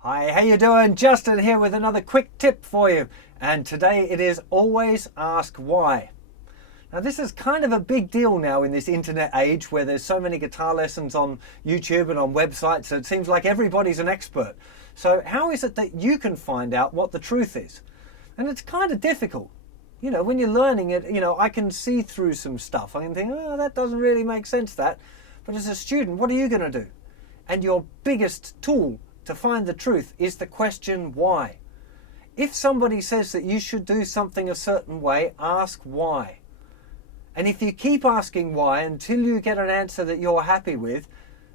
Hi, how you doing? Justin here with another quick tip for you. And today it is always ask why. Now this is kind of a big deal now in this internet age where there's so many guitar lessons on YouTube and on websites, so it seems like everybody's an expert. So how is it that you can find out what the truth is? And it's kind of difficult. You know, when you're learning it, I can see through some stuff. I can think, oh, that doesn't really make sense, that. But as a student, what are you going to do? And your biggest tool to find the truth is the question why. If somebody says that you should do something a certain way, ask why. And if you keep asking why until you get an answer that you're happy with,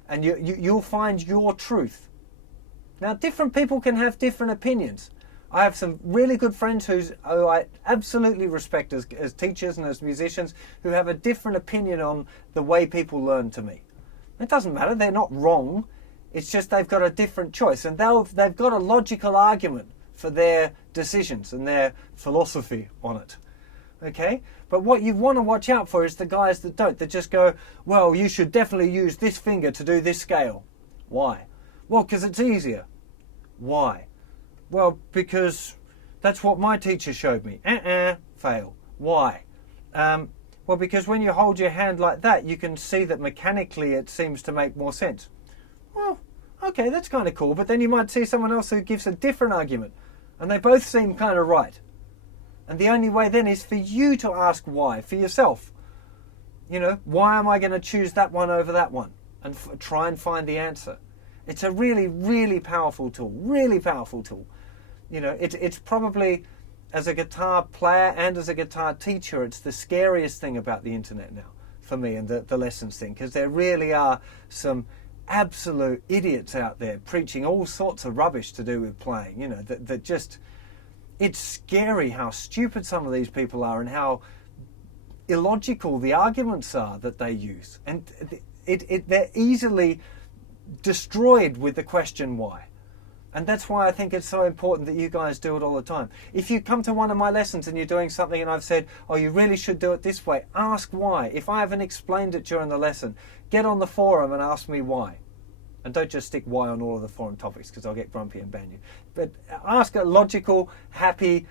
and you'll find your truth. Now, different people can have different opinions. I have some really good friends who I absolutely respect as teachers and as musicians who have a different opinion on the way people learn to me. It doesn't matter, they're not wrong. It's just they've got a different choice, and they've got a logical argument for their decisions and their philosophy on it. Okay? But what you want to watch out for is the guys that don't. That just go, well, you should definitely use this finger to do this scale. Why? Well, because it's easier. Why? Well, because that's what my teacher showed me. Fail. Why? Well, because when you hold your hand like that, you can see that mechanically it seems to make more sense. Well, okay, that's kind of cool, but then you might see someone else who gives a different argument, and they both seem kind of right. And the only way then is for you to ask why, for yourself. Why am I going to choose that one over that one? And try and find the answer. It's a really, really powerful tool, really powerful tool. It's probably, as a guitar player and as a guitar teacher, it's the scariest thing about the internet now, for me, and the lessons thing, because there really are some absolute idiots out there preaching all sorts of rubbish to do with playing, that just, it's scary how stupid some of these people are and how illogical the arguments are that they use. And they're easily destroyed with the question why. And that's why I think it's so important that you guys do it all the time. If you come to one of my lessons and you're doing something and I've said, oh, you really should do it this way, ask why. If I haven't explained it during the lesson, get on the forum and ask me why. And don't just stick why on all of the forum topics, because I'll get grumpy and ban you. But ask a logical, happy,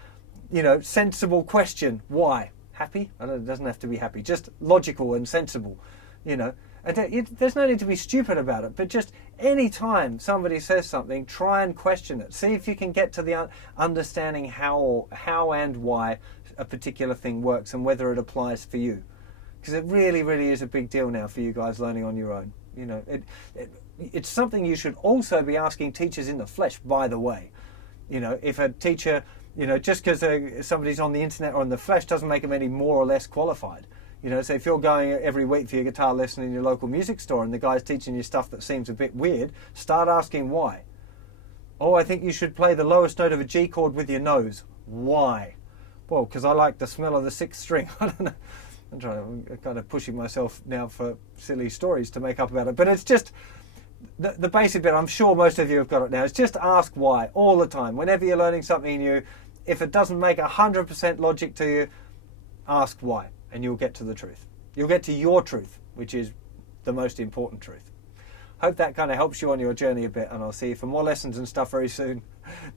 sensible question. Why? Happy? It doesn't have to be happy. Just logical and sensible, And there's no need to be stupid about it, but just any time somebody says something, try and question it. See if you can get to the understanding how and why a particular thing works and whether it applies for you. Because it really, really is a big deal now for you guys learning on your own. It's something you should also be asking teachers in the flesh, by the way. If a teacher, just because somebody's on the internet or in the flesh doesn't make them any more or less qualified. So if you're going every week for your guitar lesson in your local music store and the guy's teaching you stuff that seems a bit weird, start asking why. Oh, I think you should play the lowest note of a G chord with your nose. Why? Well, because I like the smell of the sixth string. I don't know. I'm kind of pushing myself now for silly stories to make up about it. But it's just the basic bit. I'm sure most of you have got it now. It's just ask why all the time. Whenever you're learning something new, if it doesn't make 100% logic to you, ask why. And you'll get to the truth. You'll get to your truth, which is the most important truth. Hope that kind of helps you on your journey a bit, and I'll see you for more lessons and stuff very soon.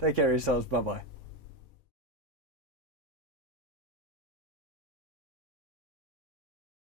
Take care of yourselves. Bye-bye.